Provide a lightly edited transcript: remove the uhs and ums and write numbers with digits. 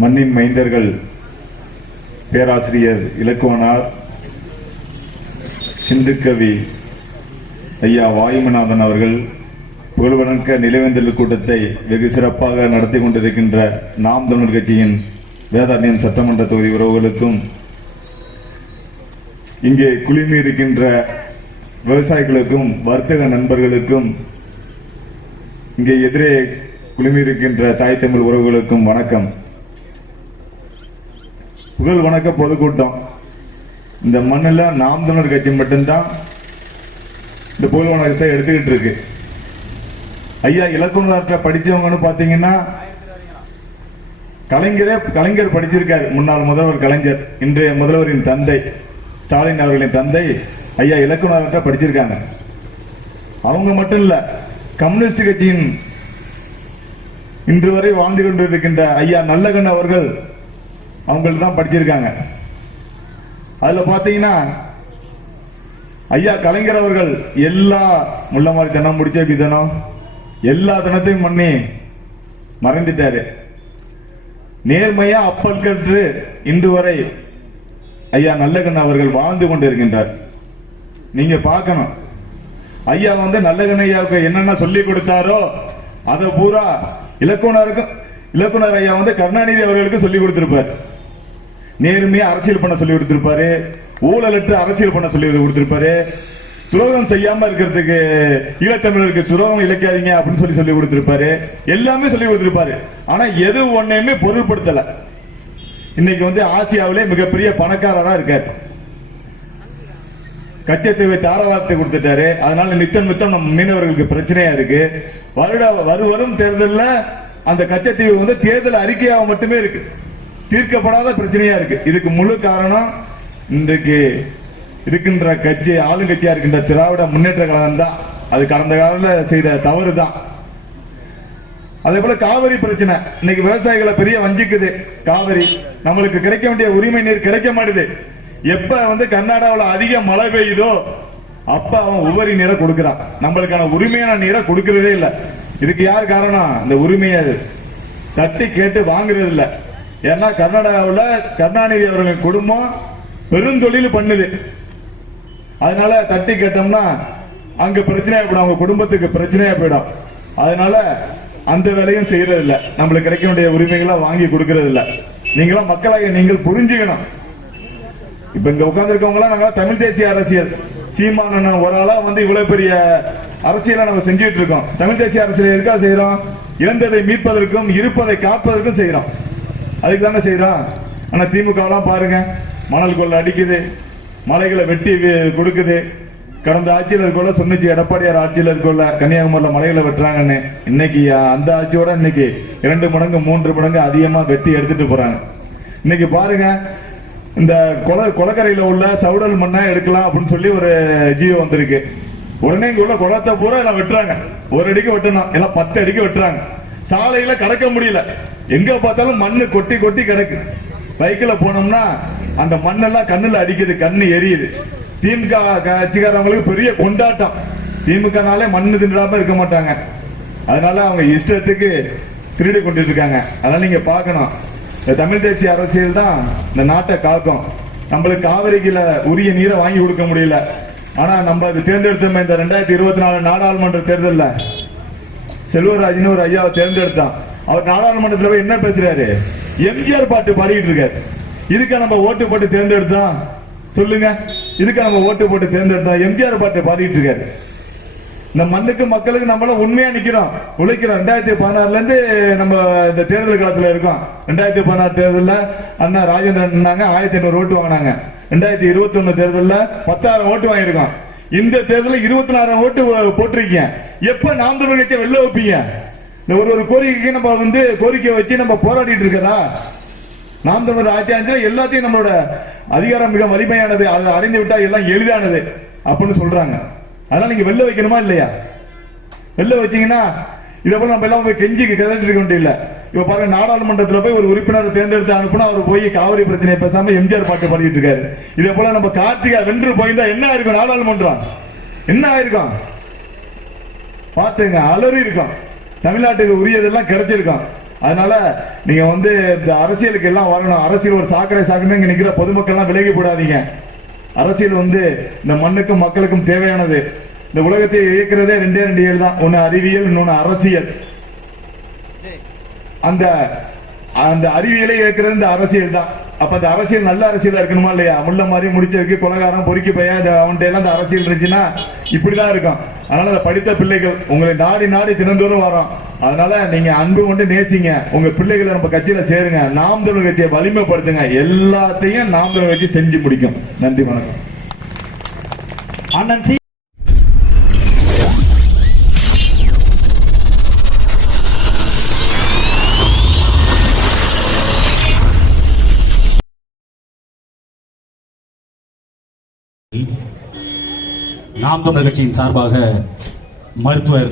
மண்ணின் மைந்தர்கள் பேராசிரியர் இலக்குவனார் சிந்துக்கவி ஐயா வாயுமநாதன் அவர்கள் புகழ்வணக்க நிலைவேந்தல் கூட்டத்தை வெகு சிறப்பாக நடத்தி கொண்டிருக்கின்ற நாம் தமிழர் கட்சியின் வேதாரண்யம் சட்டமன்ற தொகுதி உறவுகளுக்கும் இங்கே குழுமி இருக்கின்ற விவசாயிகளுக்கும் வர்த்தக நண்பர்களுக்கும் இங்கே எதிரே குழுமி இருக்கின்ற தாய் தமிழ் உறவுகளுக்கும் வணக்கம். புகழ் வணக்க பொதுக்கூட்டம். இந்த மண்ணில் நாம் தமிழர் கட்சி மட்டும்தான் இந்த புகழ் வணக்கத்தை எடுத்துக்கிட்டு இருக்கு. ஐயா இலக்குவனார்ட்ட படிச்சவங்கன்னு பாத்தீங்கன்னா கலைஞர் படிச்சிருக்காரு. முன்னாள் முதல்வர் கலைஞர், இன்றைய முதல்வரின் தந்தை ஸ்டாலின் அவர்களின் தந்தை ஐயா இலக்குவனார்ட்ட படிச்சிருக்காங்க. அவங்க மட்டும் இல்ல, கம்யூனிஸ்ட் கட்சியின் இன்று வரை வாழ்ந்து கொண்டிருக்கின்ற ஐயா நல்லகண்ண அவர்கள் அவங்களுக்கு தான் படிச்சிருக்காங்க. அதுல பாத்தீங்கன்னா ஐயா கலைஞர் அவர்கள் எல்லா முள்ள மாதிரி தினம் முடிச்ச தினம் எல்லா தினத்தையும் பண்ணி மறைந்துட்டாரு. நேர்மையா அப்பல் கற்று இன்று வரை ஐயா நல்லகண்ண அவர்கள் வாழ்ந்து கொண்டிருக்கின்றார். நீங்க பார்க்கணும், ஐயா நல்லகண்ண ஐயாவுக்கு என்னென்ன சொல்லி கொடுத்தாரோ அதை பூரா இலக்குனர் ஐயா கருணாநிதி அவர்களுக்கு சொல்லி கொடுத்திருப்பார். நேர்மையா அரசியல் பண்ண சொல்லி கொடுத்திருப்பாரு, ஊழலற்று அரசியல் பண்ண சொல்லி கொடுத்திருப்பாரு, துரோகம் செய்யாம இருக்கிறதுக்கு ஈழத்தமிழருக்கு துரோகம் இழைக்காதீங்க அப்படின்னு சொல்லி கொடுத்திருப்பாரு. எல்லாமே சொல்லி கொடுத்திருப்பாரு. ஆனா எது ஒன்னையுமே பொருள்படுத்தல. இன்னைக்கு ஆசியாவிலே மிகப்பெரிய பணக்காரரா இருக்காரு. கச்சத்தீவை தாரவாரத்தை கொடுத்துட்டாரு. அதனால நித்தம் நம்ம மீனவர்களுக்கு பிரச்சனையா இருக்கு. வரும் தேர்தலில் அந்த கச்சத்தீவு தேர்தல் அறிக்கையாக மட்டுமே இருக்கு, தீர்க்கப்படாத பிரச்சனையா இருக்கு. இதுக்கு முழு காரணம் இன்றைக்கு இருக்கின்ற கட்சி, ஆளுங்கட்சியா இருக்கின்ற திராவிட முன்னேற்ற கழகம் தான். அது கடந்த காலத்தில் செய்த தவறு தான். அதே போல காவிரி பிரச்சனை இன்னைக்கு விவசாயிகளை பெரிய வஞ்சிக்குது. காவிரி நம்மளுக்கு கிடைக்க வேண்டிய உரிமை நீர் கிடைக்க மாட்டுது. எப்ப கர்நாடகாவில் அதிக மழை பெய்யுதோ அப்ப அவன் உபரி நீரை கொடுக்கிறான். நம்மளுக்கான உரிமையான நீரை கொடுக்கறதே இல்லை. இதுக்கு யார் காரணம்? இந்த உரிமையை தட்டி கேட்டு வாங்குறது இல்லை. ஏன்னா கர்நாடகாவில் கருணாநிதி அவர்களின் குடும்பம் பெருந்தொழில் பண்ணுது. அதனால தட்டி கேட்டோம்னா அங்க பிரச்சனையா போயிடும், அவங்க குடும்பத்துக்கு பிரச்சனையா போயிடும். அதனால அந்த வேலையும் செய்யறது இல்ல. நம்மளுக்கு கிடைக்க வேண்டிய உரிமைகளை வாங்கி கொடுக்கறது இல்ல. நீங்களாம் மக்களாக நீங்கள் புரிஞ்சுக்கணும். இப்ப இங்க உட்கார்ந்து இருக்கவங்க நாங்க தமிழ் தேசிய அரசியல் சீமான ஒரு ஆளா இவ்வளவு பெரிய அரசியலை நம்ம செஞ்சுட்டு இருக்கோம். தமிழ் தேசிய அரசியல் எதுக்காக செய்யறோம்? இழந்ததை மீட்பதற்கும் இருப்பதை காப்பதற்கும் செய்யறோம். அதுக்கு தானே செய்யறோம். ஆனா திமுக எல்லாம் பாருங்க, மணல் கொள்ள அடிக்குது, மலைகளை வெட்டி கொடுக்குது. கடந்த ஆட்சியில் இருக்கோல சொன்னிச்சு, எடப்பாடியார் ஆட்சியில் இருக்கோல கன்னியாகுமரியில் மலைகளை வெட்டுறாங்கன்னு. இன்னைக்கு அந்த ஆட்சியோட இன்னைக்கு 2 மடங்கு 3 மடங்கு அதிகமா வெட்டி எடுத்துட்டு போறாங்க. இன்னைக்கு பாருங்க, இந்த கொலக்கரையில உள்ள சவுடல் மண்ணை எடுக்கலாம் அப்படின்னு சொல்லி ஒரு ஜியோ வந்திருக்கு. உடனே இங்க உள்ள குளத்தை பூரா எல்லாம் வெட்டுறாங்க. 1 அடிக்கு வெட்டணும், எல்லாம் 10 அடிக்கு வெட்டுறாங்க. சாலையில கடக்க முடியல, எங்க பார்த்தாலும் மண்ணு கொட்டி கொட்டி கிடக்கு. பைக்கில் போனோம்னா அந்த மண்ணெல்லாம் கண்ணுல அடிக்குது, கண்ணு எரியுது. திமுக கட்சிக்காரங்களுக்கு பெரிய கொண்டாட்டம். திமுகனாலே மண்ணு திண்டாம இருக்க மாட்டாங்க. அதனால அவங்க இஷ்டத்துக்கு திருடி கொண்டு இருக்காங்க. அதனால நீங்க பார்க்கணும், தமிழ் தேசிய அரசியல் தான் இந்த நாட்டை காக்கும். நம்மளுக்கு காவிரிக்குல உரிய நீரை வாங்கி கொடுக்க முடியல. ஆனா நம்ம அது தேர்ந்தெடுத்தோம். இந்த 2024 நாடாளுமன்ற தேர்தலில் செல்வராஜ்னு ஒரு ஐயாவை தேர்ந்தெடுத்தான். அவர் நாடாளுமன்றத்தில் போய் என்ன பேசுறாரு? எம்ஜிஆர் பாட்டு பாடிட்டு இருக்காரு. இதுக்கு நம்ம ஓட்டு போட்டு தேர்ந்தெடுத்தோம் சொல்லுங்க. இதுக்கு நம்ம ஓட்டு போட்டு தேர்ந்தெடுத்தோம். எம்ஜிஆர் பாட்டு பாடிட்டு இருக்காரு. இந்த மண்ணுக்கு மக்களுக்கு நம்மள உண்மையா நிக்கிறோம், உழைக்கிறோம். 2016 இருந்து நம்ம இந்த தேர்தல் காலத்துல இருக்கோம். 2016 தேர்தலில் அண்ணா ராஜேந்திரன் 1500 ஓட்டு வாங்கினாங்க. 2021 தேர்தலில் 10,000 ஓட்டு வாங்கியிருக்கோம். இந்த தேர்தலில் 24,000 ஓட்டு போட்டிருக்கீங்க. எப்ப நாம் தமிழர் கட்சியை வெளில வைப்பீங்க? இந்த ஒரு கோரிக்கைக்கு நம்ம கோரிக்கை வச்சு நம்ம போராடிட்டு இருக்கதா? நாம் தமிழர் ஆட்சி எல்லாத்தையும் நம்மளோட அதிகாரம் மிக வலிமையானது, அதை அடைந்து விட்டா எல்லாம் எளிதானது அப்படின்னு சொல்றாங்க. அதனால நீங்க வெளில வைக்கணுமா இல்லையா? வெளில வச்சீங்கன்னா இதை போல நம்ம எல்லாம் போய் கெஞ்சி கிளம்பிட்டு இருக்க வேண்டிய இல்ல. இப்ப பாருங்க, நாடாளுமன்றத்தில் போய் ஒரு உறுப்பினர் தேர்ந்தெடுத்து அனுப்புனா அவர் போய் காவிரி பிரச்சனையை பேசாம எம்ஜிஆர் பாட்டு பாடிட்டு இருக்காரு. இதே போல நம்ம கார்த்திகா வென்று போயிருந்தா என்ன ஆயிருக்கும்? நாடாளுமன்றம் என்ன ஆயிருக்கும் பாத்துங்க, அலறி இருக்கும். தமிழ்நாட்டுக்கு உரியதெல்லாம் கிடைச்சிருக்கும். அதனால நீங்க வந்து இந்த அரசியலுக்கு எல்லாம் வரணும். அரசியல் ஒரு சாக்கடை இங்க நிக்கிற பொதுமக்கள் எல்லாம் விலகி போடாதீங்க. அரசியல் வந்து இந்த மண்ணுக்கும் மக்களுக்கும் தேவையானது. இந்த உலகத்தை இயக்கிறதே ரெண்டே இயல் தான், ஒன்னு அறிவியல், இன்னொன்னு அரசியல். அந்த அந்த அறிவியலை இயக்கிறது இந்த அரசியல் தான். அப்ப அந்த அரசியல் நல்ல அரசியலா இருக்கணுமா இல்லையா? முள்ள மாதிரி முடிச்சதுக்கு கொலகாரம் பொறுக்கி பையா அவன்கிட்ட எல்லாம் அந்த அரசியல் இருந்துச்சுன்னா இப்படிதான் இருக்கும். அதனால அந்த படித்த பிள்ளைகள் உங்களை நாடி நாடி தினந்தோறும் வரோம். அதனால நீங்க அன்பு கொண்டு நேசிங்க, உங்க பிள்ளைகளை நம்ம கட்சியில சேருங்க, நாம் தமிழர் கட்சியை வலிமைப்படுத்துங்க. எல்லாத்தையும் நாம் தமிழர் கட்சி செஞ்சு முடிக்கும். நன்றி, வணக்கம். அண்ணன் நாம் தமிழர் கட்சியின் சார்பாக மருத்துவர்